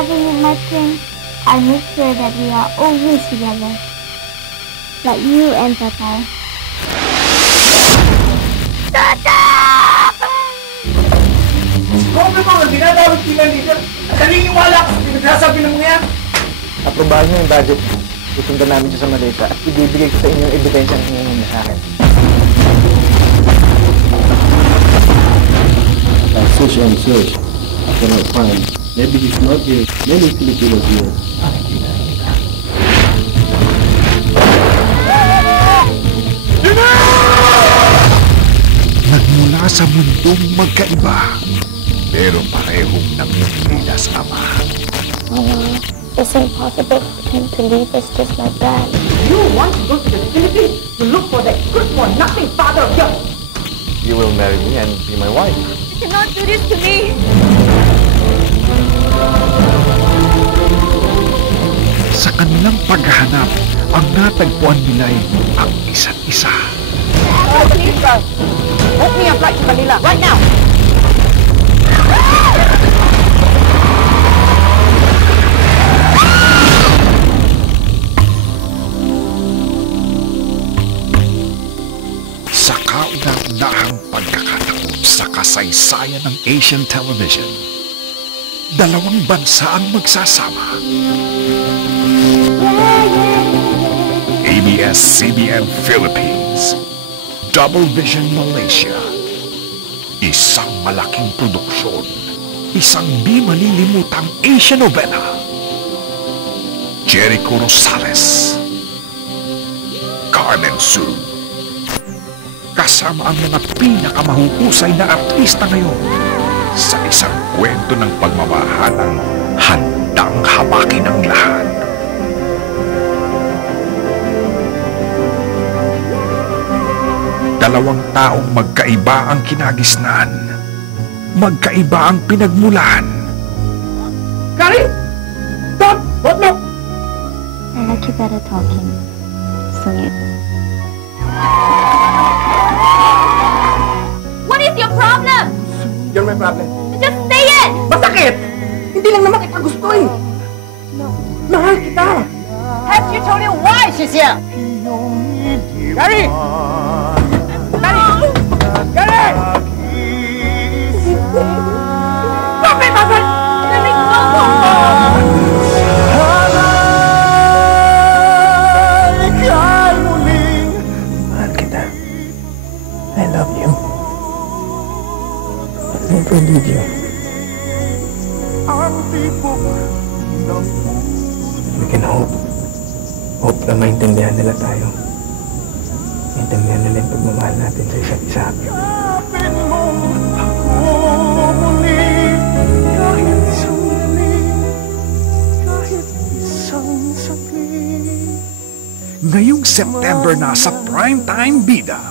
traveling with my prince, I'll make sure that we are always together. Like you and Papa. Kung ito, dinadawit sila dito. Naniniwala ko sa pinagsasabi ng mga yan. Aprobahan niyo yung budget. Susundan namin siya sa maleta at ibibigay ko sa inyo yung ebidensya ng hingin niya sa akin. I search and search. I cannot find. Maybe he's not here. Maybe Filipinos here. Nagmula sa mundong magkaiba, pero parehong namimilas ama. Mama, it's impossible for him to leave us just like that. You want to go to the Philippines to look for that good-for-nothing father of yours. You will marry me and be my wife. You cannot do this to me! Sa kanilang paghahanap, ang natagpuan nila'y ang isa't isa. Book me a flight to Manila right now. Sa kauna-unahang pagkakataon sa kasaysayan ng Asian television, dalawang bansa ang magsasama. ABS-CBN Philippines, Double Vision Malaysia. Isang malaking produksyon, isang di malilimutang Asian novela. Jericho Rosales, Carmen Sue, kasama ang mga pinakamahuhusay na artista ngayon sa isang kwento ng pagmamahalang handang hawakin ang lahat. Dalawang taong magkaiba ang kinagisnan, magkaiba ang pinagmulan. Kari! Stop! What no? I like you better talking. Say it. What is your problem? You're my problem. Just say it! Masakit! Hindi lang naman kita gusto eh. Mahal kita. Have you told you why she's here? Kari! Kari! Stop it, Hasan! Let me go! Mahal kita. I love you. I'll never leave you. We can hope. Hope na maintindihan nila tayo. Maintindihan nila yung pagmamahal natin sa isa't isa. Ngayong September na sa Primetime Bida,